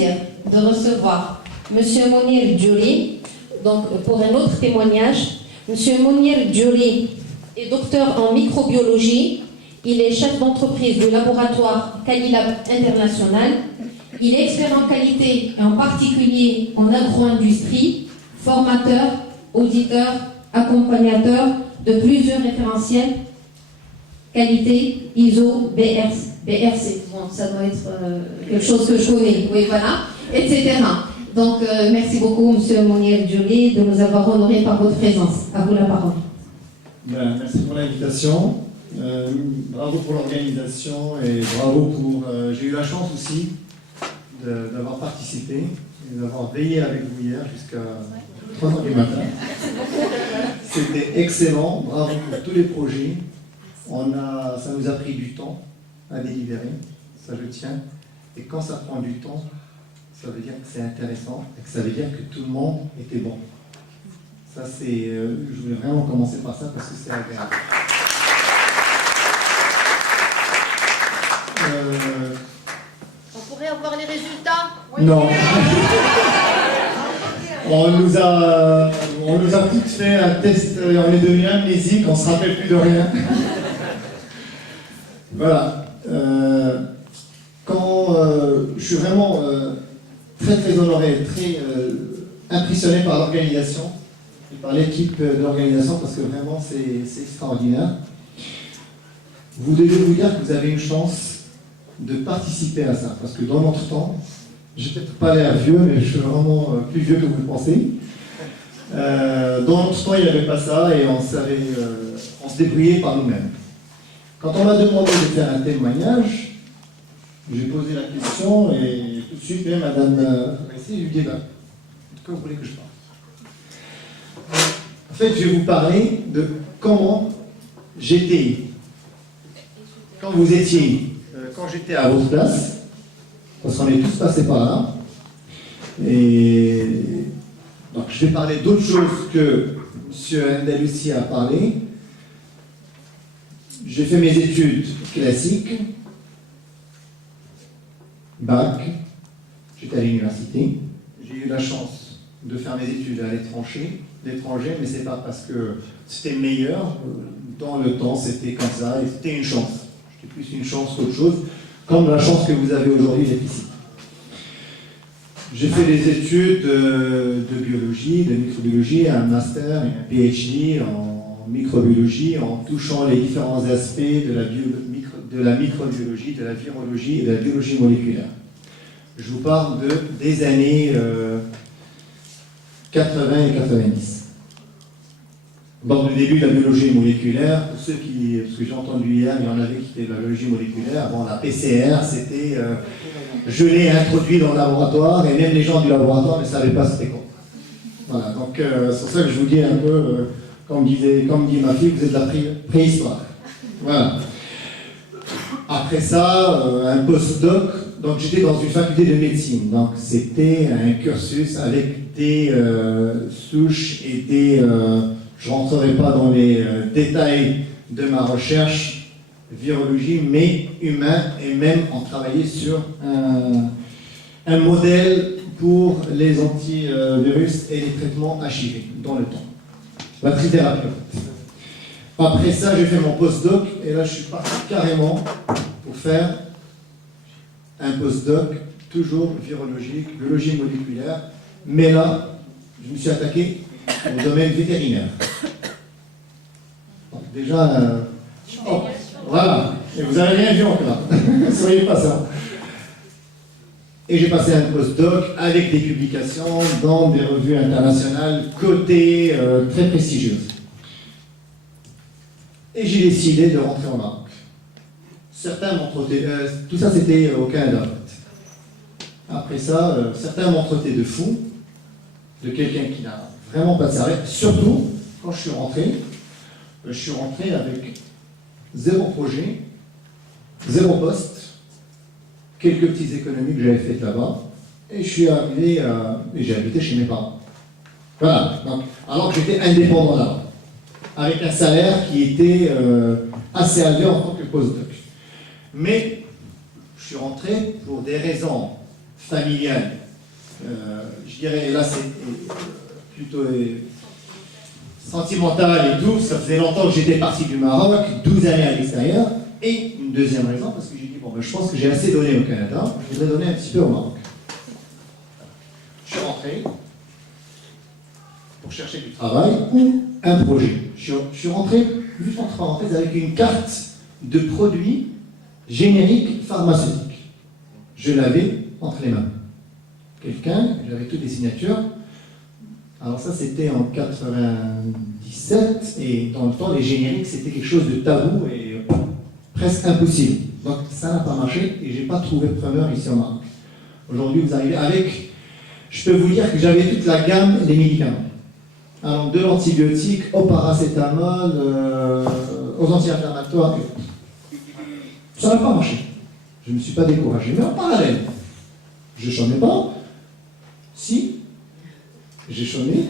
plaisir de recevoir M. Mounir Djouri, donc pour un autre témoignage. M. Mounir Djouri est docteur en microbiologie. Il est chef d'entreprise du laboratoire Calilab International. Il est expert en qualité et en particulier en agro-industrie, formateur, auditeur, accompagnateur de plusieurs référentiels qualité ISO, BRC. Bon, ça doit être quelque chose que je connais, oui, voilà, etc. Donc, merci beaucoup, M. Mounir Djouri, de nous avoir honorés par votre présence. À vous la parole. Merci pour l'invitation. Bravo pour l'organisation et bravo pour... j'ai eu la chance aussi d'avoir participé et d'avoir veillé avec vous hier jusqu'à 3h du matin. C'était excellent. Bravo pour tous les projets. Ça nous a pris du temps à délibérer, ça je tiens. Et quand ça prend du temps, ça veut dire que c'est intéressant et que ça veut dire que tout le monde était bon. Ça c'est, je voulais vraiment commencer par ça parce que c'est agréable. On pourrait avoir les résultats? Non. On nous a toutes fait un test, on est devenu amnésique, on ne se rappelle plus de rien. Voilà. Je suis vraiment très très honoré, très impressionné par l'organisation et par l'équipe de l'organisation parce que vraiment c'est extraordinaire. Vous devez vous dire que vous avez une chance de participer à ça parce que dans notre temps, je n'ai peut-être pas l'air vieux, mais je suis vraiment plus vieux que vous le pensez. Dans notre temps, il n'y avait pas ça et on se débrouillait par nous-mêmes. Quand on m'a demandé de faire un témoignage, j'ai posé la question et tout de suite, même Madame Messi, je lui dis, de quoi vous voulez que je parle? En fait, je vais vous parler de comment j'étais, quand vous étiez, quand j'étais à votre place, parce qu'on est tous passés par là. Et donc, je vais parler d'autre chose que M. Andalusi a parlé. J'ai fait mes études classiques, bac, j'étais à l'université. J'ai eu la chance de faire mes études à l'étranger, mais c'est pas parce que c'était meilleur. Dans le temps, c'était comme ça, et c'était une chance. C'était plus une chance qu'autre chose, comme la chance que vous avez aujourd'hui d'être ici. J'ai fait des études de biologie, de microbiologie, un master et un PhD en microbiologie, en touchant les différents aspects de la microbiologie, de la virologie et de la biologie moléculaire. Je vous parle des années 80 et 90. Donc le début de la biologie moléculaire, pour ceux qui, parce que j'ai entendu hier, il y en avait qui étaient de la biologie moléculaire, avant la PCR, c'était je l'ai introduit dans le laboratoire et même les gens du laboratoire ne savaient pas c'était quoi. Voilà, donc c'est pour ça que je vous dis un peu, comme dit ma fille, vous êtes de la préhistoire. Voilà. Après ça, un post-doc, donc j'étais dans une faculté de médecine, donc c'était un cursus avec des souches et des... je ne rentrerai pas dans les détails de ma recherche, virologie, mais humain, et même en travailler sur un modèle pour les antivirus et les traitements HIV dans le temps. La trithérapie. Après ça, j'ai fait mon postdoc, et là je suis parti carrément pour faire un postdoc, toujours virologique, biologie moléculaire, mais là, je me suis attaqué au domaine vétérinaire. Donc déjà, voilà, et vous n'avez rien vu encore, ne soyez pas ça. Et j'ai passé un postdoc avec des publications dans des revues internationales cotées, très prestigieuses. Et j'ai décidé de rentrer au Maroc. Certains m'ont traité, tout ça c'était au Canada. Après ça, certains m'ont traité de fou, de quelqu'un qui n'a vraiment pas de sérieux. Surtout, quand je suis rentré avec 0 projet, 0 poste, quelques petites économies que j'avais faites là-bas, et je suis arrivé, et j'ai habité chez mes parents. Voilà, donc, alors que j'étais indépendant là-bas, avec un salaire qui était assez élevé en tant que postdoc. Mais je suis rentré pour des raisons familiale. Je dirais, là, c'est plutôt sentimental et tout. Ça faisait longtemps que j'étais parti du Maroc, 12 années à l'extérieur. Et une deuxième raison, parce que j'ai dit, bon, ben, je pense que j'ai assez donné au Canada, je voudrais donner un petit peu au Maroc. Je suis rentré pour chercher du travail ou un projet. Je suis rentré, juste entre parenthèses, avec une carte de produits génériques pharmaceutiques. Je l'avais entre les mains. Quelqu'un, j'avais toutes les signatures. Alors ça, c'était en 97, et dans le temps, les génériques, c'était quelque chose de tabou et presque impossible. Donc ça n'a pas marché, et je n'ai pas trouvé de preneur ici au Maroc. Aujourd'hui, vous arrivez avec, je peux vous dire que j'avais toute la gamme des médicaments. Alors, de l'antibiotique, au paracétamol, aux anti-inflammatoires. Ça n'a pas marché. Je ne me suis pas découragé. Mais en parallèle, je ne chômais pas. Si, j'ai chômé.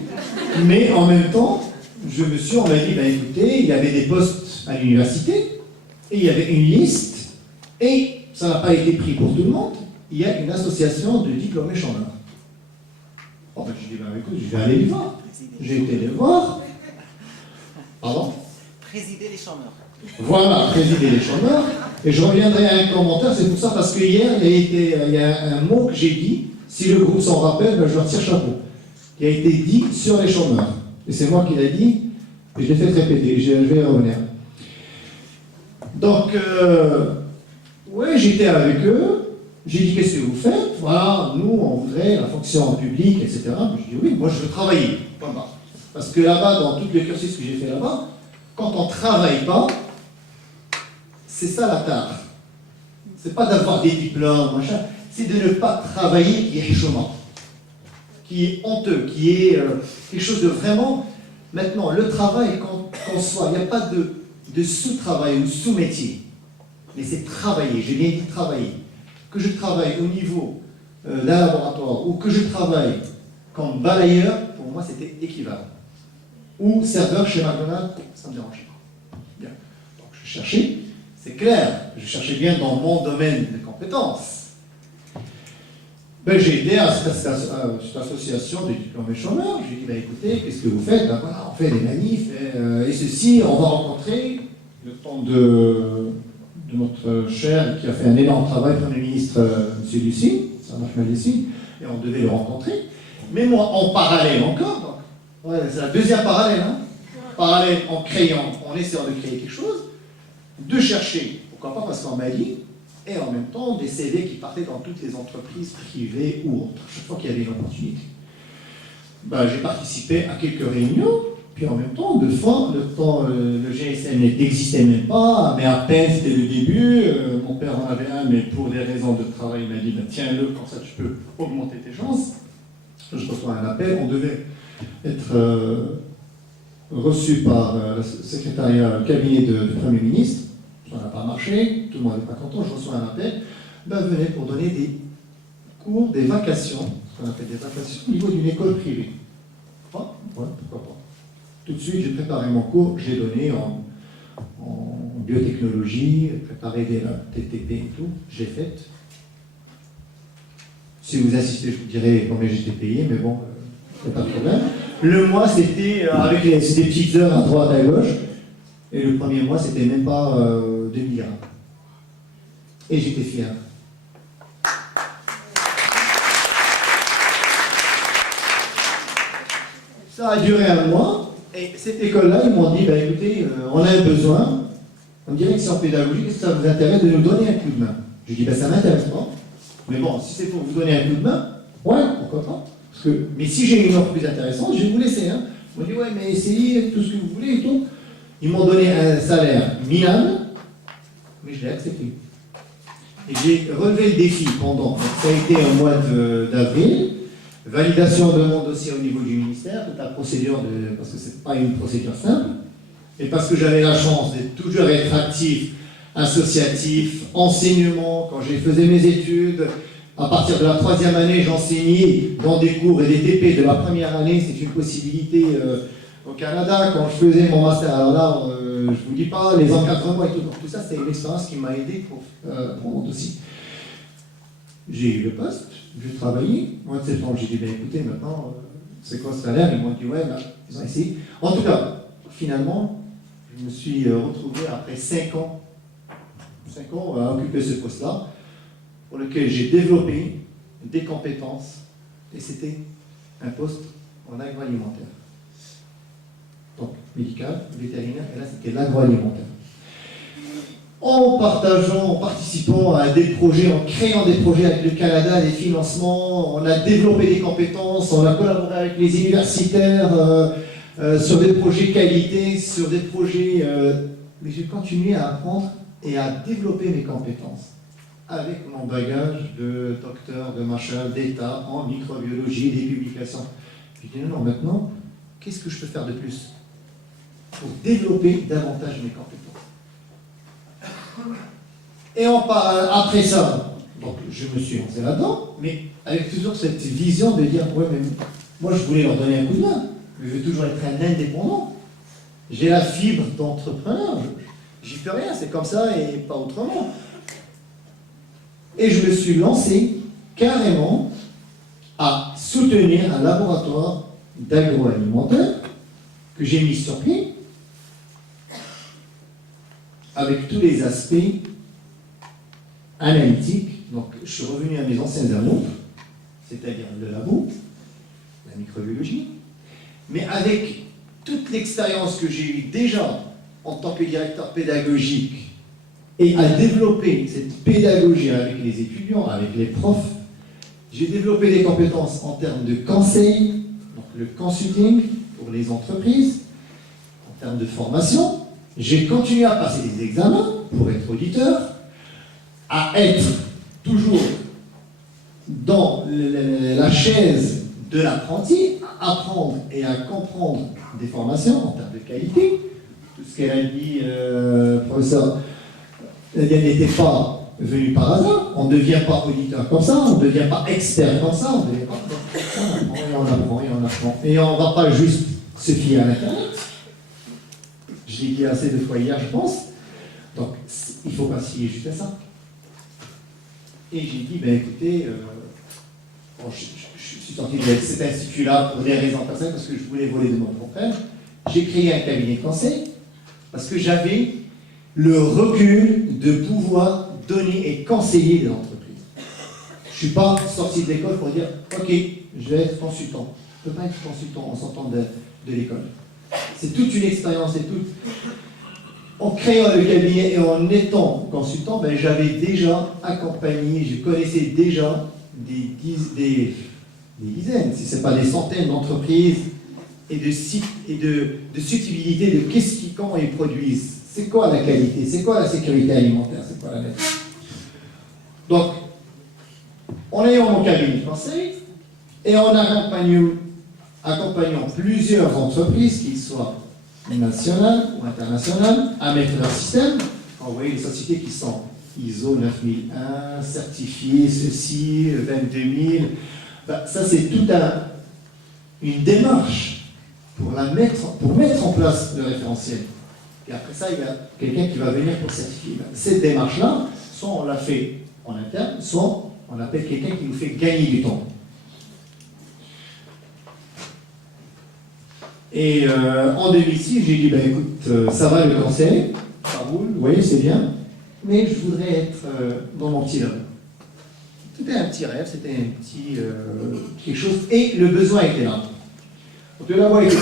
Mais en même temps, on m'a dit, ben, écoutez, il y avait des postes à l'université, et il y avait une liste, et ça n'a pas été pris pour tout le monde. Il y a une association de diplômés chômeurs. En fait, je dis, ben, écoute, je vais aller les voir. J'ai été les voir. Pardon ? Présider les chômeurs. Voilà, présider les chômeurs. Et je reviendrai à un commentaire, c'est pour ça, parce que hier, il y a un mot que j'ai dit, si le groupe s'en rappelle, ben, je leur tire chapeau, qui a été dit sur les chômeurs. Et c'est moi qui l'ai dit, et je l'ai fait répéter, je vais y revenir. Donc, ouais, j'étais avec eux. J'ai dit, qu'est-ce que vous faites? Voilà, nous, on voudrait la fonction publique, etc. Je dis, oui, moi, je veux travailler. Point barre. Parce que là-bas, dans tout le cursus que j'ai fait là-bas, quand on ne travaille pas, c'est ça la tare. C'est pas d'avoir des diplômes, machin, c'est de ne pas travailler qui est chômant, qui est honteux, qui est quelque chose de vraiment... Maintenant, le travail, qu'on soit, il n'y a pas de sous-travail ou sous-métier. Mais c'est travailler, j'ai bien dit travailler. Que je travaille au niveau d'un laboratoire ou que je travaille comme balayeur, pour moi c'était équivalent. Ou serveur chez McDonald's, ça ne me dérangeait pas. Bien. Donc je cherchais, c'est clair, je cherchais bien dans mon domaine de compétences. Ben, j'ai été à cette association de diplômés chômeurs, j'ai dit, ben, écoutez, qu'est-ce que vous faites? Ben, voilà, on fait des manifs, et ceci, on va rencontrer le temps de notre cher qui a fait un énorme travail, Premier ministre M. Lucine, Samah Lucine, et on devait le rencontrer. Mais moi, en parallèle encore, donc, ouais, c'est la deuxième parallèle, hein, parallèle en créant, en essayant de créer quelque chose, de chercher, pourquoi pas, parce qu'on m'a dit, et en même temps des CV qui partaient dans toutes les entreprises privées ou autres, chaque fois qu'il y avait une opportunité. Ben, j'ai participé à quelques réunions. Puis en même temps, de fois, le GSM n'existait même pas, mais à peine c'était le début. Mon père en avait un, mais pour des raisons de travail, il m'a dit, ben, tiens-le, comme ça tu peux augmenter tes chances. Je reçois un appel, on devait être reçu par le secrétariat cabinet du Premier ministre. Ça n'a pas marché, tout le monde n'est pas content, je reçois un appel. Ben, venez pour donner des cours, des vacations, ce qu'on appelle des vacations, au niveau d'une école privée. Ah, ouais, pourquoi pas. Tout de suite, j'ai préparé mon cours, j'ai donné en biotechnologie, préparé des TTP et tout, j'ai fait. Si vous insistez, je vous dirai combien j'étais payé, mais bon, c'est pas de problème. Le mois, c'était avec des petites heures à droite, à gauche, et le premier mois, c'était même pas 2000 grammes. Et j'étais fier. Ça a duré un mois. Et cette école-là, ils m'ont dit, ben, écoutez, on a un besoin, en direction pédagogique, est-ce que ça vous intéresse de nous donner un coup de main? Je dis, ben, ça m'intéresse pas. Mais bon, si c'est pour vous donner un coup de main, ouais, pourquoi pas. Mais si j'ai une offre plus intéressante, je vais vous laisser. Hein. Ils m'ont dit, ouais, mais essayez tout ce que vous voulez et tout. Ils m'ont donné un salaire minable, mais je l'ai accepté. Et j'ai relevé le défi pendant, ça a été au mois d'avril. Validation de mon dossier au niveau du ministère, toute la procédure, parce que ce n'est pas une procédure simple, et parce que j'avais la chance d'être toujours être actif, associatif, enseignement, quand j'ai faisais mes études, à partir de la 3e année, j'enseignais dans des cours et des TP de la première année, c'est une possibilité au Canada, quand je faisais mon master, alors là, je ne vous dis pas, les encadrements et tout, donc tout ça, c'est une expérience qui m'a aidé pour mon dossier. J'ai eu le poste. je travaillais. Au mois de septembre, j'ai dit, ben écoutez, maintenant, c'est quoi ce salaire? Ils m'ont dit, ouais, là, ils ont essayé. En tout cas, finalement, je me suis retrouvé après 5 ans à occuper ce poste-là, pour lequel j'ai développé des compétences, et c'était un poste en agroalimentaire. Donc, médical, vétérinaire, et là, c'était l'agroalimentaire. En partageant, en participant à des projets, en créant des projets avec le Canada, des financements, on a développé des compétences, on a collaboré avec les universitaires sur des projets qualité, sur des projets... mais j'ai continué à apprendre et à développer mes compétences avec mon bagage de docteur, de machin, d'état en microbiologie, des publications. Je dis non, maintenant, qu'est-ce que je peux faire de plus pour développer davantage mes compétences? Et après ça, donc je me suis lancé là-dedans, mais avec toujours cette vision de dire, ouais, mais moi je voulais leur donner un coup de main, je veux toujours être un indépendant. J'ai la fibre d'entrepreneur, j'y fais rien, c'est comme ça et pas autrement. Et je me suis lancé carrément à soutenir un laboratoire d'agroalimentaire que j'ai mis sur pied avec tous les aspects analytiques. Donc, je suis revenu à mes anciens amours, c'est-à-dire le labo, la microbiologie, mais avec toute l'expérience que j'ai eue déjà en tant que directeur pédagogique et à développer cette pédagogie avec les étudiants, avec les profs, j'ai développé des compétences en termes de conseil, donc le consulting pour les entreprises, en termes de formation. J'ai continué à passer des examens pour être auditeur, à être toujours dans la chaise de l'apprenti, à apprendre et à comprendre des formations en termes de qualité. Tout ce qu'elle a dit, professeur, elle n'était pas venue par hasard. On ne devient pas auditeur comme ça, on ne devient pas expert comme ça, on ne devient pas comme ça. On apprend et on apprend. Et on ne va pas juste se fier à l'Internet. Je l'ai dit assez de fois hier, je pense. Donc, il ne faut pas se fier juste à ça. Et j'ai dit, ben écoutez, bon, je suis sorti de cet institut-là pour des raisons personnelles, parce que je voulais voler de mon frère. J'ai créé un cabinet de conseil, parce que j'avais le recul de pouvoir donner et conseiller des entreprises. Je ne suis pas sorti de l'école pour dire, ok, je vais être consultant. Je ne peux pas être consultant en sortant de l'école. C'est toute une expérience, c'est tout. En créant le cabinet et en étant consultant, ben, j'avais déjà accompagné, je connaissais déjà des dizaines, si ce n'est pas des centaines d'entreprises et de sites et de subtilité de comment ils produisent, c'est quoi la qualité, c'est quoi la sécurité alimentaire, c'est quoi la nature. Donc, en ayant mon cabinet de conseil et en accompagnant plusieurs entreprises, qu'ils soient nationales ou internationales, à mettre leur système. Quand vous voyez les sociétés qui sont ISO 9001, certifiées, ceci, 22000, ben, ça c'est toute une démarche pour mettre en place le référentiel. Et après ça, il y a quelqu'un qui va venir pour certifier. Ben, cette démarche-là, soit on la fait en interne, soit on appelle quelqu'un qui nous fait gagner du temps. Et en 2006, j'ai dit, ben écoute, ça va le conseil, ça roule, vous voyez, c'est bien, mais je voudrais être dans mon petit rêve. C'était un petit rêve, c'était un petit quelque chose, et le besoin était là. Donc le labo a été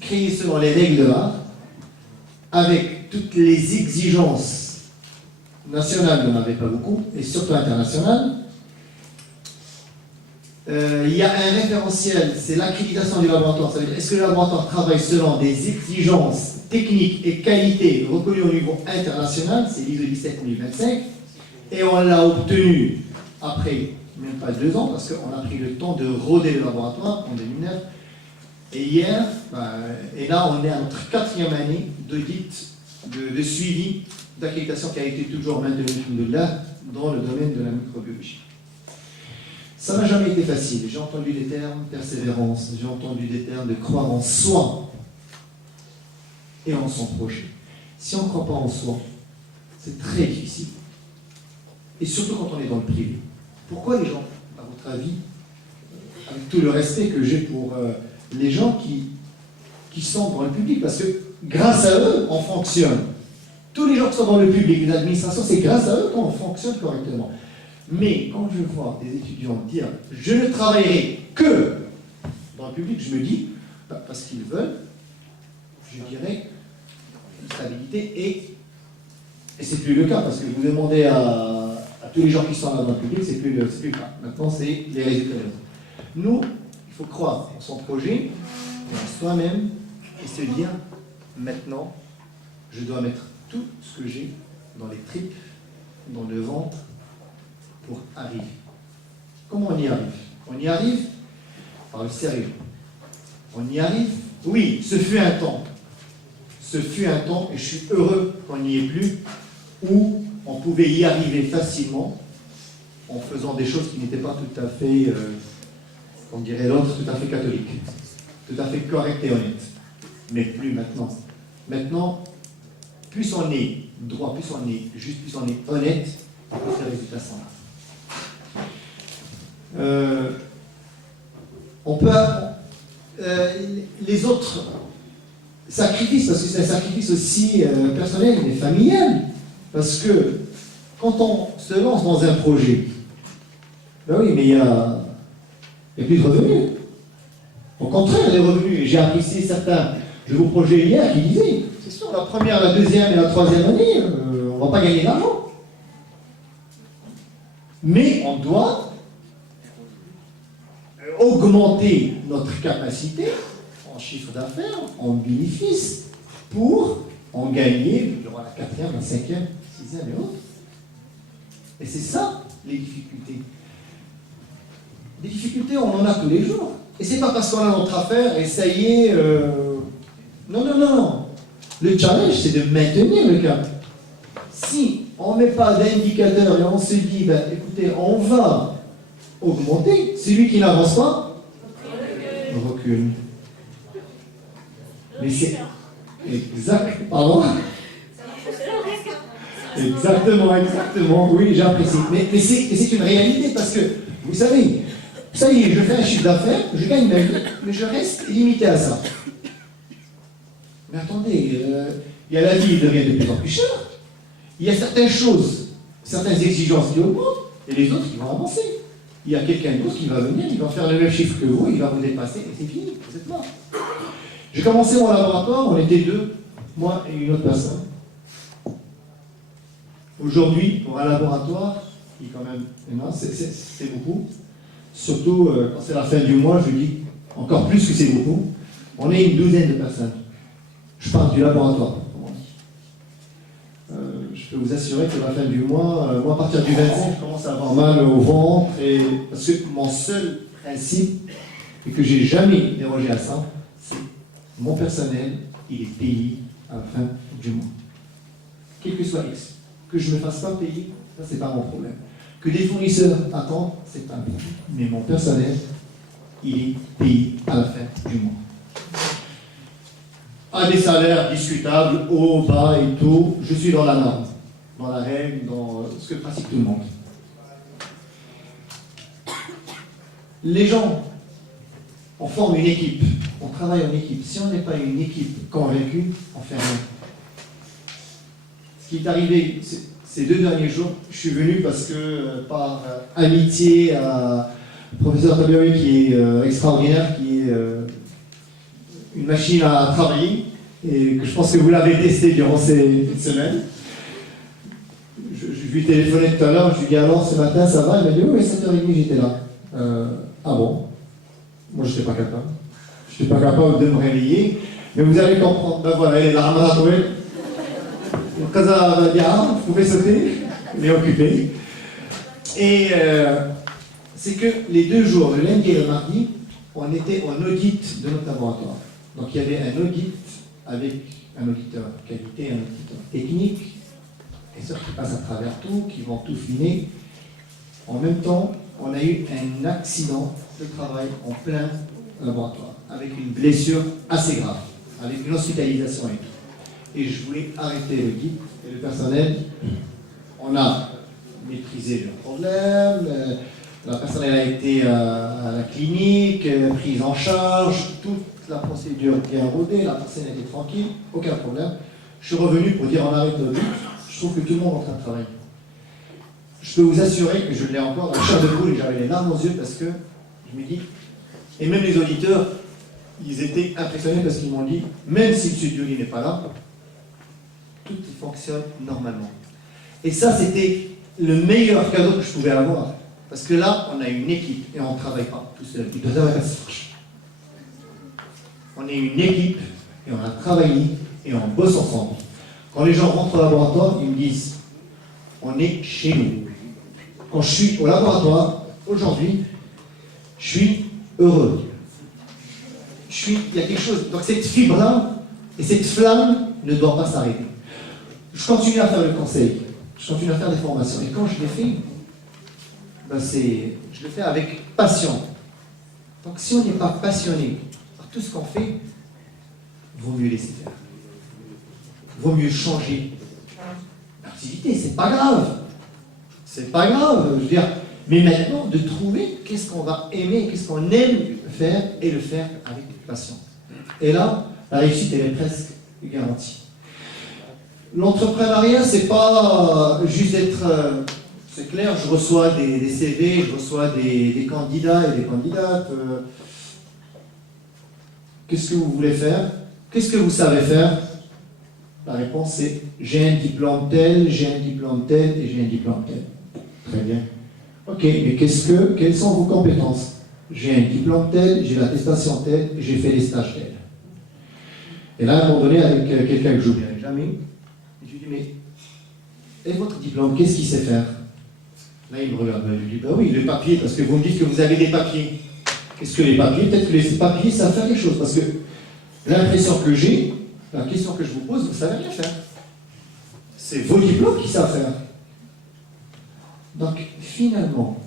créé selon les règles de l'art, avec toutes les exigences nationales, il n'y en avait pas beaucoup, et surtout internationales. Il y a un référentiel, c'est l'accréditation du laboratoire. Ça veut dire, est-ce que le laboratoire travaille selon des exigences techniques et qualité reconnues au niveau international, c'est l'ISO 17025, et on l'a obtenu après même pas 2 ans, parce qu'on a pris le temps de roder le laboratoire en 2009. Et hier, et là on est à notre 4e année d'audit, de suivi, d'accréditation qui a été toujours maintenue dans le domaine de la microbiologie. Ça n'a jamais été facile. J'ai entendu des termes persévérance, j'ai entendu des termes de croire en soi et en son projet. Si on ne croit pas en soi, c'est très difficile. Et surtout quand on est dans le privé. Pourquoi les gens, à votre votre avis, avec tout le respect que j'ai pour les gens qui sont dans le public, parce que grâce à eux, on fonctionne. Tous les gens qui sont dans le public, les administrations, c'est grâce à eux qu'on fonctionne correctement. Mais quand je vois des étudiants dire « je ne travaillerai que dans le public », je me dis, parce qu'ils veulent, je dirais, stabilité, et c'est plus le cas, parce que vous demandez à tous les gens qui sont là dans le public, c'est plus le cas. Maintenant, c'est les résultats. Nous, il faut croire en son projet, et en soi-même, et se dire, maintenant, je dois mettre tout ce que j'ai dans les tripes, dans le ventre, pour arriver. Comment on y arrive? On y arrive par le sérieux. On y arrive, oui, ce fut un temps. Ce fut un temps, et je suis heureux qu'on n'y ait plus, où on pouvait y arriver facilement en faisant des choses qui n'étaient pas tout à fait, comme dirait l'autre, tout à fait catholiques, tout à fait correctes et honnêtes. Mais plus maintenant. Maintenant, plus on est droit, plus on est juste, plus on est honnête, plus les résultats sont là. On peut... les autres sacrifices, parce que c'est un sacrifice aussi personnel et familial, parce que quand on se lance dans un projet, ben oui, mais il n'y a plus de revenus. Au contraire, les revenus, j'ai apprécié certains de vos projets hier qui disaient, c'est sûr, la première, la deuxième et la troisième année, on ne va pas gagner d'argent. Mais on doit augmenter notre capacité en chiffre d'affaires, en bénéfice, pour en gagner durant la quatrième, la cinquième, sixième et autres. Et c'est ça, les difficultés. Des difficultés, on en a tous les jours. Et c'est pas parce qu'on a notre affaire et ça y est... Non, non, non. Le challenge, c'est de maintenir le cap. Si on ne met pas d'indicateur et on se dit, ben, écoutez, on va augmenter, celui qui n'avance pas, recule. Mais c'est exact. Pardon? Exactement, exactement. Oui, j'apprécie. Mais c'est une réalité parce que, vous savez, ça y est, je fais un chiffre d'affaires, je gagne ma vie, mais je reste limité à ça. Mais attendez, il y a la vie qui devient de plus en plus chère. Il y a certaines choses, certaines exigences qui augmentent, et les autres qui vont avancer. Il y a quelqu'un d'autre qui va venir, il va faire le même chiffre que vous, il va vous dépasser, et c'est fini, vous êtes mort. J'ai commencé mon laboratoire, on était deux, moi et une autre personne. Aujourd'hui, pour un laboratoire, qui quand même, c'est beaucoup. Surtout quand c'est la fin du mois, je dis encore plus que c'est beaucoup. On est une douzaine de personnes. Je parle du laboratoire, comme on dit. Je peux vous assurer que la fin du mois, moi à partir du 25, je commence à avoir mal au ventre. Parce que mon seul principe, et que j'ai jamais dérogé à ça, c'est mon personnel, il est payé à la fin du mois. Quel que soit X. Que je ne me fasse pas payer, ça c'est pas mon problème. Que des fournisseurs attendent, c'est pas un problème. Mais mon personnel, il est payé à la fin du mois. À des salaires discutables, haut, bas et tout, je suis dans la norme, dans la règle, dans ce que pratique tout le monde. Les gens, on forme une équipe, on travaille en équipe. Si on n'est pas une équipe convaincue, on fait rien. Ce qui est arrivé ces 2 derniers jours, je suis venu parce que par amitié à professeur Tabiori qui est extraordinaire, qui est une machine à travailler et que je pense que vous l'avez testé durant ces semaines. Je lui téléphonais tout à l'heure, je lui ai dit alors ce matin ça va? Il m'a dit oui, 7h30 j'étais là. Ah bon? Moi je n'étais pas capable. Je n'étais pas capable de me réveiller, mais vous allez comprendre. Ben voilà, elle est là, à trouver. Vous pouvez sauter, il est occupé. Et c'est que les 2 jours, le lundi et le mardi, on était en audit de notre laboratoire. Donc il y avait un audit avec un auditeur qualité, un auditeur technique, et ceux qui passent à travers tout, qui vont tout filmer. En même temps, on a eu un accident de travail en plein laboratoire, avec une blessure assez grave, avec une hospitalisation et tout. Et je voulais arrêter le guide et le personnel. On a maîtrisé le problème, La personne elle a été à la clinique, prise en charge, toute la procédure bien rodée, la personne était tranquille, aucun problème. Je suis revenu pour dire en arrêt de but, je trouve que tout le monde est en train de travailler. Je peux vous assurer que je l'ai encore dans la chair de poule et j'avais les larmes aux yeux parce que je me dis, et même les auditeurs, ils étaient impressionnés parce qu'ils m'ont dit, même si M. Dioli n'est pas là, tout fonctionne normalement. Et ça, c'était le meilleur cadeau que je pouvais avoir. Parce que là, on a une équipe et on ne travaille pas tout seul. On est une équipe et on a travaillé et on bosse ensemble. Quand les gens rentrent au laboratoire, ils me disent, on est chez nous. Quand je suis au laboratoire, aujourd'hui, je suis heureux. Il y a quelque chose. Donc cette fibre-là et cette flamme ne doit pas s'arrêter. Je continue à faire le conseil. Je continue à faire des formations. Et quand je les fais, je le fais avec passion. Donc si on n'est pas passionné par tout ce qu'on fait, il vaut mieux laisser faire. Il vaut mieux changer l'activité. C'est pas grave. C'est pas grave. Je veux dire, mais maintenant, de trouver qu'est-ce qu'on va aimer, qu'est-ce qu'on aime faire et le faire avec passion. Et là, la réussite, elle est presque garantie. L'entrepreneuriat, c'est pas juste être... c'est clair, je reçois des CV, je reçois des candidats et des candidates. Qu'est-ce que vous voulez faire? Qu'est-ce que vous savez faire? La réponse c'est j'ai un diplôme tel, j'ai un diplôme tel et j'ai un diplôme tel. Très bien. Ok, mais quelles sont vos compétences? J'ai un diplôme tel, j'ai l'attestation telle, j'ai fait les stages tels. Et là, à un moment donné, avec quelqu'un que je n'oublierai jamais, je lui dis, mais, et votre diplôme, qu'est-ce qu'il sait faire? Là, il me regarde, je lui dis, bah oui, le papier, parce que vous me dites que vous avez des papiers. Qu'est-ce que les papiers? Peut-être que les papiers savent faire quelque chose, parce que l'impression que j'ai, la question que je vous pose, vous ne savez rien faire. C'est vos diplômes qui savent faire. Donc, finalement,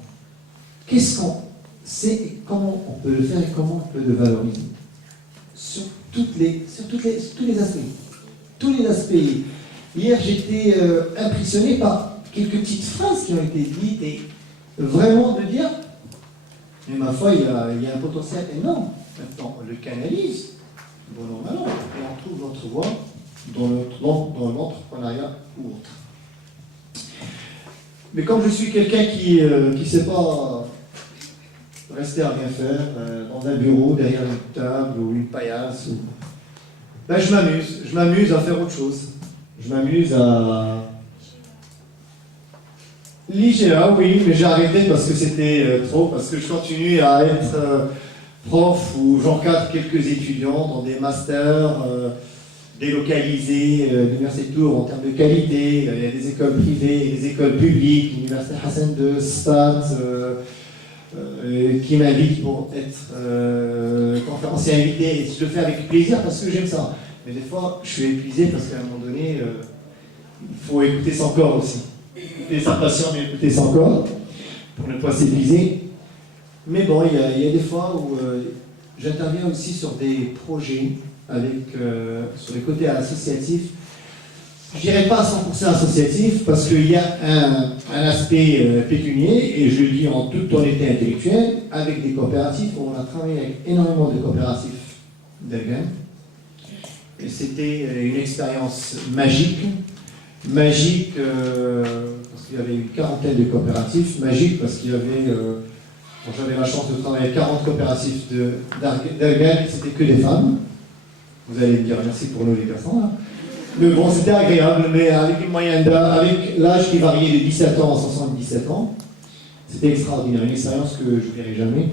qu'est-ce qu'on sait et comment on peut le faire et comment on peut le valoriser? Sur tous les aspects. Tous les aspects. Hier, j'étais impressionné par quelques petites phrases qui ont été dites et vraiment de dire, mais ma foi, il y a un potentiel énorme. Maintenant, on le canalise, bon an, mal an, et on trouve notre voie dans l'entrepreneuriat ou autre. Mais comme je suis quelqu'un qui ne sait pas rester à rien faire, dans un bureau, derrière une table ou une paillasse, ben je m'amuse à faire autre chose. Je m'amuse à... L'IGA, oui, mais j'ai arrêté parce que c'était trop, parce que je continue à être prof ou j'encadre quelques étudiants dans des masters délocalisés, l'Université de Tours en termes de qualité, il y a des écoles privées et des écoles publiques, l'Université Hassan de Stade, qui m'invite pour être conférencier invité, et je le fais avec plaisir parce que j'aime ça. Mais des fois, je suis épuisé parce qu'à un moment donné, il faut écouter son corps aussi. Écouter sa passion, mais écouter son corps, pour ne pas s'épuiser. Mais bon, il y a des fois où j'interviens aussi sur des projets sur les côtés associatifs. Je dirais pas à 100% associatif parce qu'il y a un aspect pécunier, et je le dis en toute honnêteté intellectuelle, avec des coopératives. On a travaillé avec énormément de coopératives d'Elgin. Et c'était une expérience magique. Magique parce qu'il y avait une quarantaine de coopératives. Magique parce qu'il y avait... j'avais la chance de travailler avec 40 coopératives d'Elgin, c'était que des femmes. Vous allez me dire merci pour nous les garçons. Là. Mais bon, c'était agréable, mais avec une moyenne d'âge, avec l'âge qui variait de 17 ans à 77 ans. C'était extraordinaire, une expérience que je n'oublierai jamais.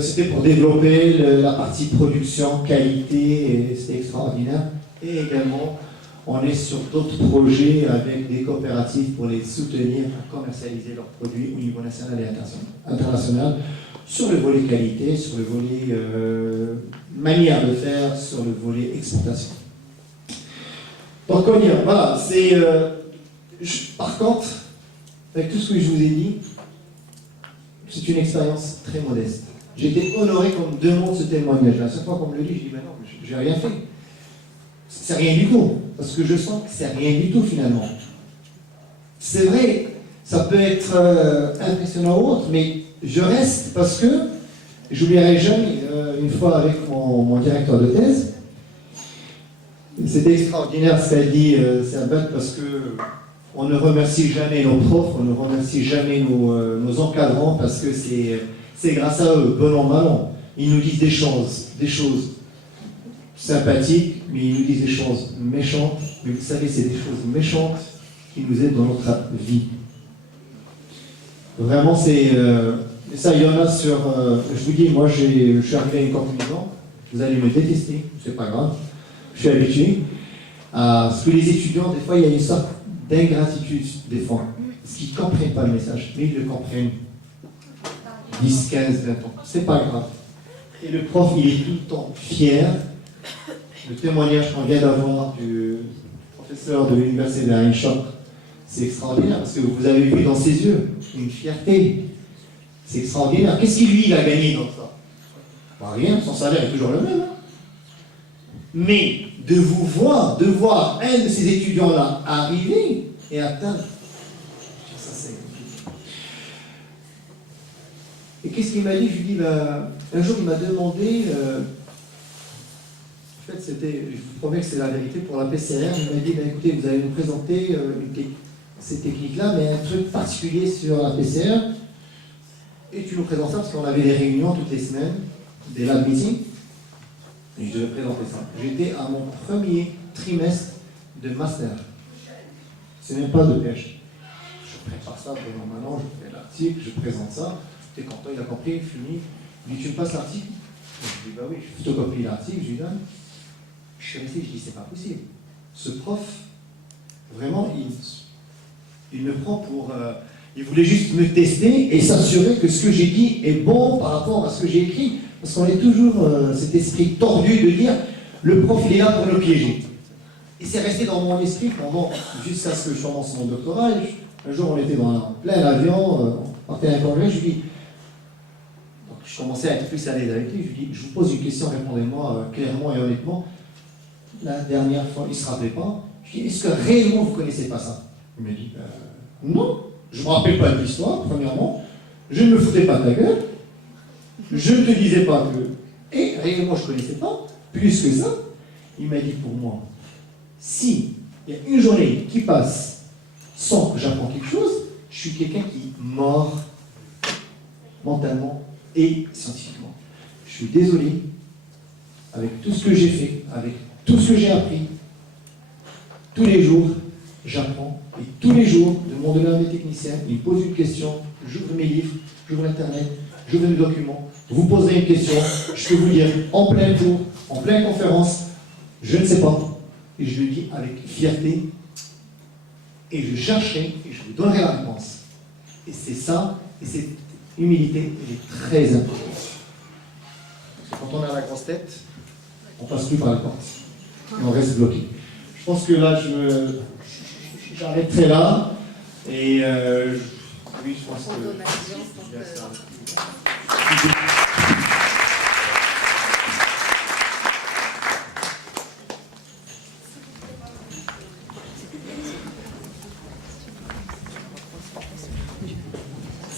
C'était pour développer la partie production, qualité, et c'était extraordinaire. Et également, on est sur d'autres projets avec des coopératives pour les soutenir à commercialiser leurs produits au niveau national et international, sur le volet qualité, sur le volet manière de faire, sur le volet exportation. Donc on y va, voilà, par contre, avec tout ce que je vous ai dit, c'est une expérience très modeste. J'ai été honoré qu'on me demande ce témoignage. À chaque fois qu'on me le dit, je dis, mais non, j'ai rien fait. C'est rien du tout, parce que je sens que c'est rien du tout finalement. C'est vrai, ça peut être impressionnant ou autre, mais je reste parce que j'oublierai jamais une fois avec mon directeur de thèse. C'était extraordinaire ce qu'elle dit, Serbat, parce que on ne remercie jamais nos profs, on ne remercie jamais nos encadrants, parce que c'est grâce à eux, bon an, mal an. Ils nous disent des choses sympathiques, mais ils nous disent des choses méchantes. Mais vous savez, c'est des choses méchantes qui nous aident dans notre vie. Vraiment, c'est... ça, il y en a sur... je vous dis, moi, je suis arrivé à une conclusion. Vous allez me détester, c'est pas grave. Je suis habitué. Parce que les étudiants, des fois, il y a une sorte d'ingratitude, des fois. Parce qu'ils ne comprennent pas le message, mais ils le comprennent. 10, 15, 20 ans. C'est pas grave. Et le prof, il est tout le temps fier. Le témoignage qu'on vient d'avoir du professeur de l'université d'Einstein, c'est extraordinaire, parce que vous avez vu dans ses yeux une fierté. C'est extraordinaire. Qu'est-ce qu'il il a gagné dans ça? Bah, rien, son salaire est toujours le même. Hein. Mais de voir un de ces étudiants-là arriver et atteindre, ça c'est compliqué. Et qu'est-ce qu'il m'a dit? Je lui dis, un jour il m'a demandé, en fait c'était, je vous promets que c'est la vérité pour la PCR, il m'a dit, écoutez, vous allez nous présenter ces techniques-là, mais un truc particulier sur la PCR, et tu nous présentes ça parce qu'on avait des réunions toutes les semaines, des lab meetings. Et je devais présenter ça. J'étais à mon premier trimestre de master. C'est même pas de pêche. Je prépare ça normalement, je fais l'article, je présente ça. T'es content, il a compris, fini. Il dit, tu me passes l'article? Je dis, bah oui, je photocopie l'article, je lui donne. Je suis resté, je dis, c'est pas possible. Ce prof, vraiment, il me prend pour... il voulait juste me tester et s'assurer que ce que j'ai dit est bon par rapport à ce que j'ai écrit. Parce qu'on est toujours cet esprit tordu de dire le prof il est là pour nous piéger. Et c'est resté dans mon esprit jusqu'à ce que je commence mon doctorat. Un jour on était dans plein avion, on partait à un congrès, je lui dis, donc je commençais à être plus à l'aise avec lui, je lui dis, je vous pose une question, répondez-moi clairement et honnêtement. La dernière fois, il ne se rappelait pas. Je lui dis, est-ce que réellement vous ne connaissez pas ça? Il m'a dit, non, je ne me rappelle pas de l'histoire, premièrement, je ne me foutais pas de ta gueule. Je ne te disais pas que... Et réellement, je ne connaissais pas. Plus que ça, il m'a dit pour moi, si il y a une journée qui passe sans que j'apprends quelque chose, je suis quelqu'un qui mord mentalement et scientifiquement. Je suis désolé, avec tout ce que j'ai fait, avec tout ce que j'ai appris, tous les jours, j'apprends. Et tous les jours, de mon delà à mes techniciens, ils me posent une question, j'ouvre mes livres, j'ouvre Internet, j'ouvre mes documents, vous posez une question, je peux vous dire en plein cours, en pleine conférence, je ne sais pas. Et je le dis avec fierté, et je chercherai, et je vous donnerai la réponse. Et c'est ça, et cette humilité, elle est très importante. Parce que quand on a la grosse tête, on ne passe plus par la porte. Et on reste bloqué. Je pense que là, j'arrêterai là, et oui, je pense que...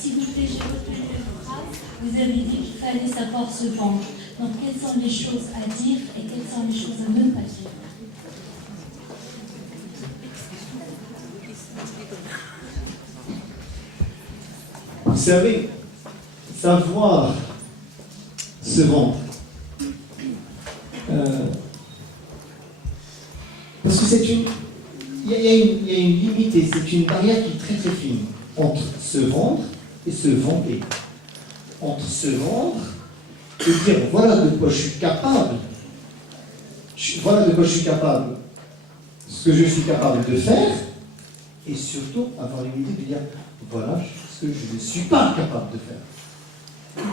S'il vous plaît, j'ai retenu une phrase. Vous avez dit qu'il fallait savoir se vendre. Donc, quelles sont les choses à dire et quelles sont les choses à ne pas dire? Vous savez, savoir se vendre. Parce que c'est une... Il y a une limite et c'est une barrière qui est très très fine entre se vendre et se vanter. Entre se vendre et dire voilà de quoi je suis capable. Voilà de quoi je suis capable. Ce que je suis capable de faire. Et surtout avoir l'humilité de dire voilà ce que je ne suis pas capable de faire.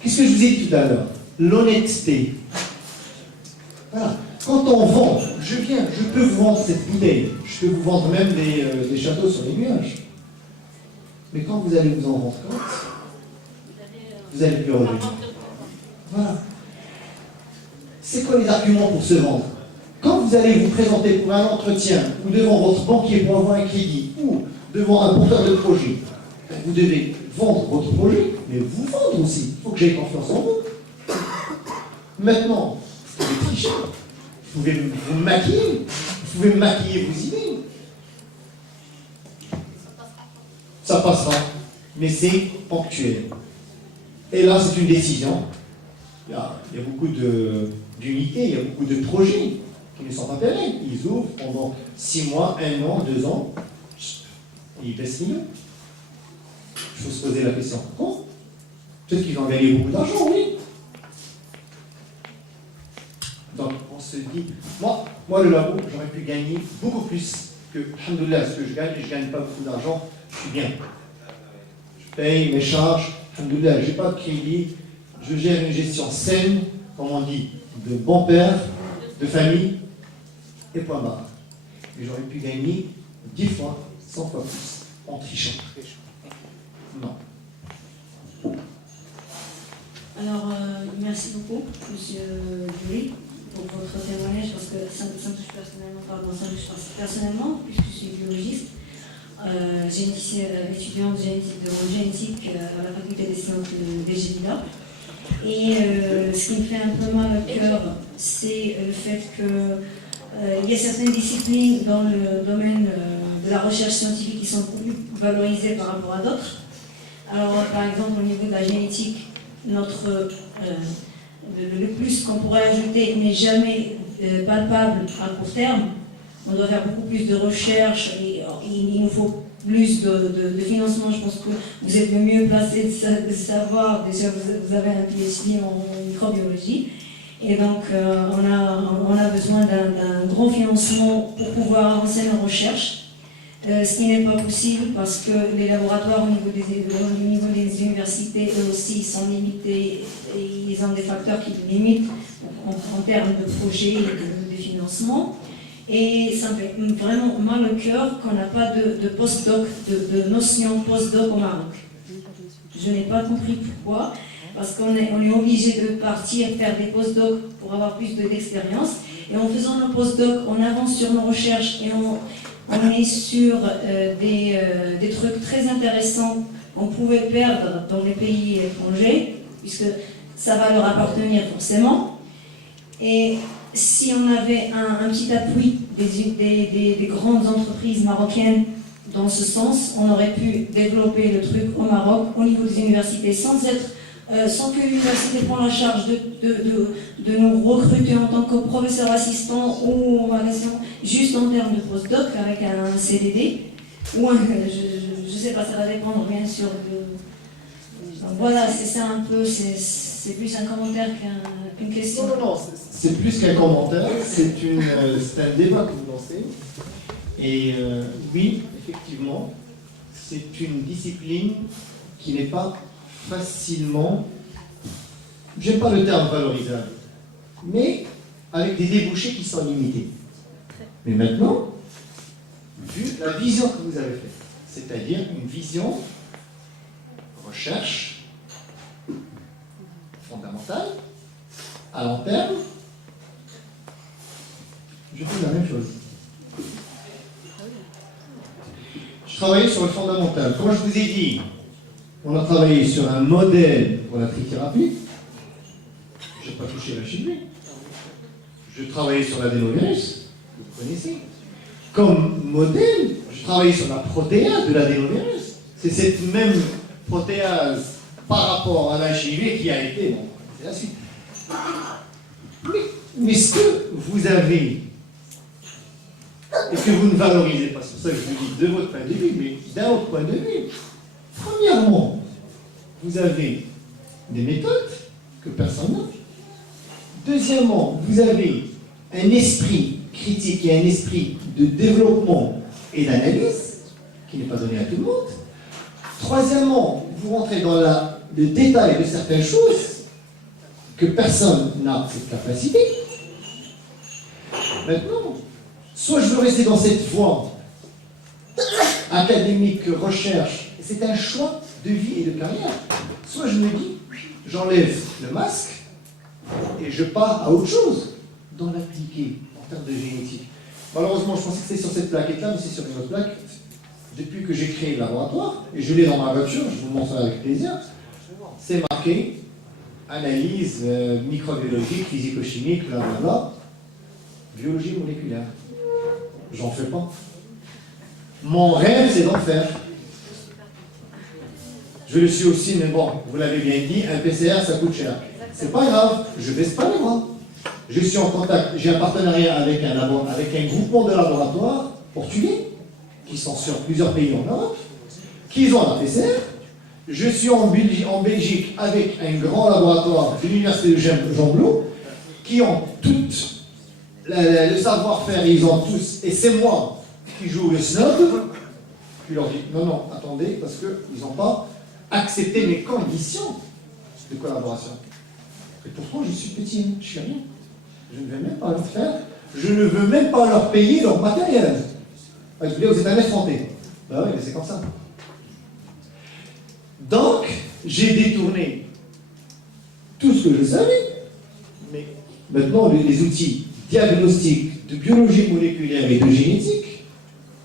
Qu'est-ce que je vous ai dit tout à l'heure? L'honnêteté. Voilà. Quand on vend, je peux vous vendre cette bouteille, je peux vous vendre même des châteaux sur les nuages. Mais quand vous allez vous en rendre compte, vous allez plus revenir. Voilà. C'est quoi les arguments pour se vendre? Quand quand vous allez vous présenter pour un entretien, ou devant votre banquier pour avoir un crédit, ou devant un porteur de projet, vous devez vendre votre projet, mais vous vendre aussi. Il faut que j'aie confiance en vous. Maintenant, vous pouvez tricher, vous pouvez vous maquiller, vous pouvez maquiller vos idées. Ça passera, mais c'est ponctuel. Et là, c'est une décision. Il y a beaucoup d'unités, il y a beaucoup de projets qui ne sont pas pérennes. Ils ouvrent pendant 6 mois, 1 an, 2 ans, et ils baissent les yeux. Il faut se poser la question. Pourquoi? Peut-être qu'ils ont gagné beaucoup d'argent, oui. Donc, on se dit, moi le labo, j'aurais pu gagner beaucoup plus que, alhamdoulilah, ce que je gagne pas beaucoup d'argent, je suis bien. Je paye mes charges, alhamdoulilah, je n'ai pas de crédit, je gère une gestion saine, comme on dit, de bon père, de famille, et point barre. Mais j'aurais pu gagner 10 fois, 100 fois plus, en trichant. Non. Alors, merci beaucoup, Monsieur Julie, pour votre témoignage, parce que ça me touche personnellement, puisque je suis biologiste, étudiante de génétique à la faculté des sciences des GEDILA. Et ce qui me fait un peu mal au cœur, c'est le fait qu'il y a certaines disciplines dans le domaine de la recherche scientifique qui sont plus valorisées par rapport à d'autres. Alors, par exemple, au niveau de la génétique, le plus qu'on pourrait ajouter n'est jamais palpable à court terme. On doit faire beaucoup plus de recherche et il nous faut plus de financement. Je pense que vous êtes le mieux placé de savoir. Déjà, vous avez un PhD en microbiologie. Et donc, on a besoin d'un gros financement pour pouvoir avancer nos recherches. Ce qui n'est pas possible parce que les laboratoires au niveau des universités, eux aussi, sont limités et ils ont des facteurs qui les limitent en termes de projets et de financement. Et ça me fait vraiment mal au cœur qu'on n'a pas de postdoc, de notion postdoc au Maroc. Je n'ai pas compris pourquoi, parce qu'on est obligé de partir faire des postdocs pour avoir plus d'expérience. Et en faisant nos postdocs, on avance sur nos recherches et on est sur des trucs très intéressants qu'on pouvait perdre dans les pays étrangers, puisque ça va leur appartenir forcément. Et si on avait un petit appui des grandes entreprises marocaines dans ce sens, on aurait pu développer le truc au Maroc, au niveau des universités, sans que l'université prenne la charge de nous recruter en tant que professeur assistant ou juste en termes de postdoc avec un CDD. Ou je ne sais pas, ça va dépendre bien sûr de... Donc voilà, c'est ça un peu, c'est plus un commentaire qu'une question. Non, c'est plus qu'un commentaire, c'est un débat que vous lancez. Et oui, effectivement, c'est une discipline qui n'est pas facilement, j'aime pas le terme valorisable, mais avec des débouchés qui sont limités. Mais maintenant, vu la vision que vous avez faite, c'est-à-dire une vision recherche fondamentale, à long terme, je fais la même chose. Je travaillais sur le fondamental. Comme je vous ai dit, on a travaillé sur un modèle pour la trithérapie. Je n'ai pas touché la chimie. Je travaillais sur l'adénovirus, vous connaissez. Comme modèle, je travaillais sur la protéase de l'adénovirus. C'est cette même protéase par rapport à l'HIV qui a été, bon, c'est la suite. Mais ce que vous avez et que vous ne valorisez pas, c'est pour ça que je vous dis de votre point de vue, mais d'un autre point de vue, premièrement, vous avez des méthodes que personne n'a. Deuxièmement, vous avez un esprit critique et un esprit de développement et d'analyse qui n'est pas donné à tout le monde. Troisièmement, vous rentrez dans le détail de certaines choses que personne n'a cette capacité. Maintenant, soit je veux rester dans cette voie académique, recherche, c'est un choix de vie et de carrière. Soit je me dis, j'enlève le masque et je pars à autre chose, dans l'appliqué en termes de génétique. Malheureusement, je pensais que c'était sur cette plaquette-là, mais c'est sur une autre plaque. Depuis que j'ai créé le laboratoire, et je l'ai dans ma voiture, je vous le montre avec plaisir, c'est marqué analyse microbiologique, physico-chimique, blablabla, biologie moléculaire. J'en fais pas. Mon rêve, c'est d'en faire. Je le suis aussi, mais bon, vous l'avez bien dit, un PCR, ça coûte cher. C'est pas grave, je baisse pas les bras. Je suis en contact, j'ai un partenariat avec un groupement de laboratoires portugais, qui sont sur plusieurs pays en Europe, qui ont la PCR. Je suis en Belgique avec un grand laboratoire de l'université de Jean Blou, qui ont tout le savoir-faire, ils ont tous, et c'est moi qui joue le snob, qui leur dis non, non, attendez, parce qu'ils n'ont pas accepté mes conditions de collaboration. Et pourtant, je suis petit, je suis rien. Je ne vais même pas leur faire, je ne veux même pas leur payer leur matériel. Vous êtes un effronté. Ben oui, mais c'est comme ça. Donc, j'ai détourné tout ce que je savais. Mais maintenant, les outils diagnostiques de biologie moléculaire et de génétique,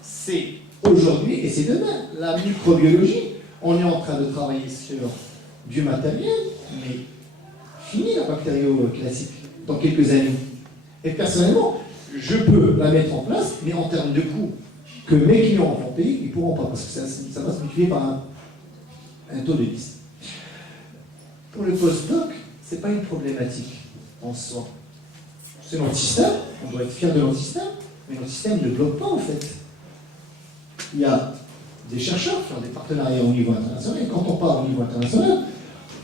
c'est aujourd'hui et c'est demain. La microbiologie, on est en train de travailler sur du matériel, mais fini la bactério classique dans quelques années. Et personnellement, je peux la mettre en place, mais en termes de coûts que mes clients vont payer, ils ne pourront pas, parce que ça va se multiplier par un taux de 10. Pour le postdoc, ce n'est pas une problématique en soi. C'est notre système, on doit être fier de notre système, mais notre système ne bloque pas en fait. Il y a des chercheurs qui ont des partenariats au niveau international, et quand on parle au niveau international,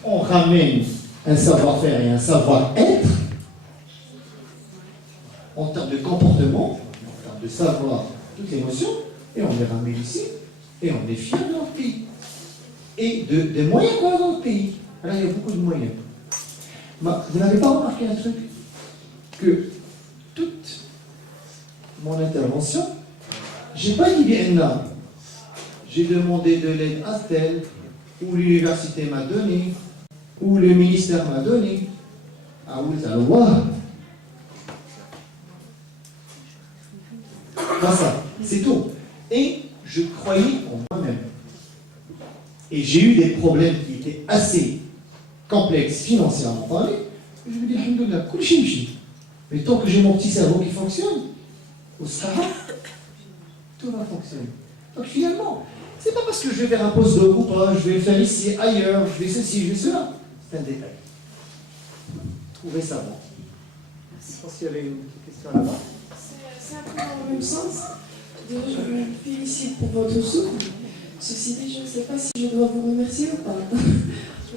on ramène un savoir-faire et un savoir-être en termes de comportement, en termes de savoir, toutes les notions, et on les ramène ici, et on est fiers de notre pays. Et des moyens qu'on a dans notre pays. Alors, il y a beaucoup de moyens. Vous n'avez pas remarqué un truc? Que toute mon intervention, je n'ai pas dit bien là. J'ai demandé de l'aide à tel, ou l'université m'a donné, ou le ministère m'a donné. Ah oui, ça le voit. Pas ça, c'est tout. Et je croyais en moi-même. Et j'ai eu des problèmes qui étaient assez complexes financièrement parlé. Je me dis, alhamdoulilah, cool chimchi. Mais tant que j'ai mon petit cerveau qui fonctionne, au Sahara, tout va fonctionner. Donc finalement, c'est pas parce que je vais faire un postdoc ou pas, je vais le faire ici, ailleurs, je vais ceci, je vais cela. C'est un détail. Trouvez ça bon. Je pense qu'il y avait une question là-bas. C'est un peu dans le même sens. Je vous félicite pour votre souple. Ceci dit, je ne sais pas si je dois vous remercier ou pas.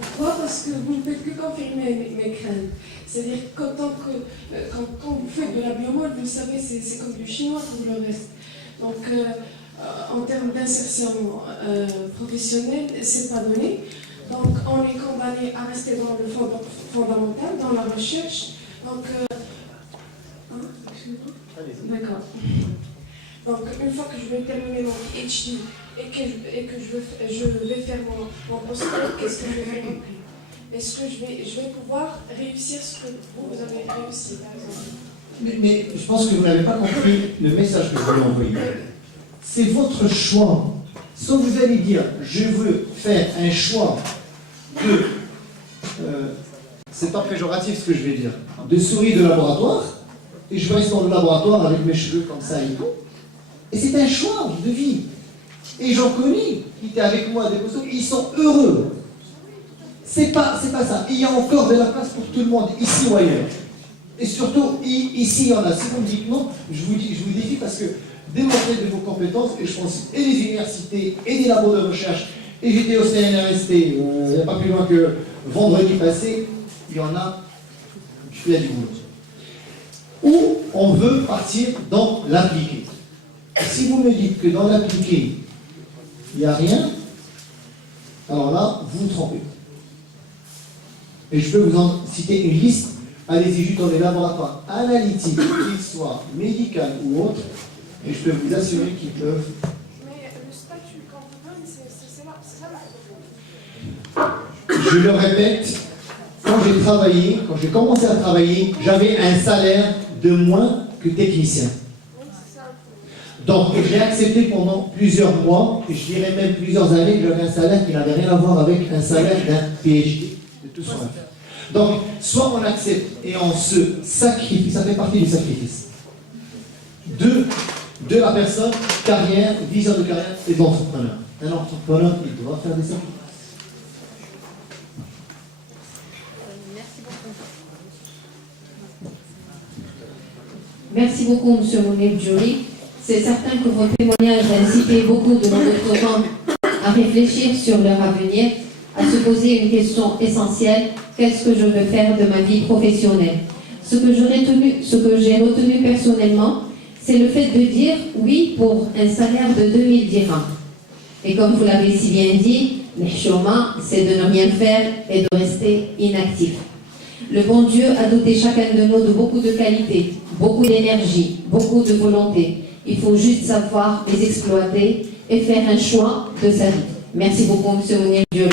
Pourquoi? Parce que vous ne faites que confirmer mes craintes. C'est-à-dire que quand vous faites de la biomol, vous savez, c'est comme du chinois pour le reste. Donc, en termes d'insertion professionnelle, c'est pas donné. Donc, on est condamné à rester dans le fondamental, dans la recherche. Donc, d'accord. Donc, une fois que je vais terminer mon PhD et que je vais faire mon postdoc, qu'est-ce que je vais faire? Est-ce que je vais pouvoir réussir ce que vous avez réussi, par exemple? Mais je pense que vous n'avez pas compris le message que je voulais envoyer. C'est votre choix. Soit vous allez dire, je veux faire un choix de... c'est pas péjoratif ce que je vais dire. De souris de laboratoire, et je reste dans le laboratoire avec mes cheveux comme ça et tout. Et c'est un choix de vie. Et j'en connais qui étaient avec moi à des postdocs, ils sont heureux. C'est pas ça. Il y a encore de la place pour tout le monde, ici ou ailleurs. Et surtout, ici, il y en a. Si vous me dites non, je vous défie parce que démontrer de vos compétences, et je pense, et les universités, et des labos de recherche, et j'étais au CNRST, il n'y a pas plus loin que vendredi passé, il y en a, il y a du boulot. Ou on veut partir dans l'appliqué. Si vous me dites que dans l'appliqué, il n'y a rien, alors là, vous vous trompez. Et je peux vous en citer une liste. Allez-y juste dans les laboratoires analytiques, qu'ils soient médicaux ou autres, et je peux vous assurer qu'ils peuvent. Mais le statut qu'on vous donne, c'est ça le problème. Je le répète, quand j'ai commencé à travailler, j'avais un salaire de moins que technicien. Oui, c'est ça. Donc, j'ai accepté pendant plusieurs mois, et je dirais même plusieurs années, que j'avais un salaire qui n'avait rien à voir avec un salaire d'un PhD, de tout son affaire. Donc, soit on accepte et on se sacrifie, ça fait partie du sacrifice. De la personne, carrière, vision de carrière et de l'entrepreneur. Un entrepreneur, il doit faire des sacrifices. Merci beaucoup, M. Mounir Djouri. C'est certain que votre témoignage a incité beaucoup de nos doctorants à réfléchir sur leur avenir, à se poser une question essentielle: qu'est-ce que je veux faire de ma vie professionnelle? Ce que j'ai retenu personnellement, c'est le fait de dire oui pour un salaire de 2000 dirhams. Et comme vous l'avez si bien dit, le chômage, c'est de ne rien faire et de rester inactif. Le bon Dieu a doté chacun de nous de beaucoup de qualités, beaucoup d'énergie, beaucoup de volonté. Il faut juste savoir les exploiter et faire un choix de sa vie. Merci beaucoup, M. Mounir Djouri.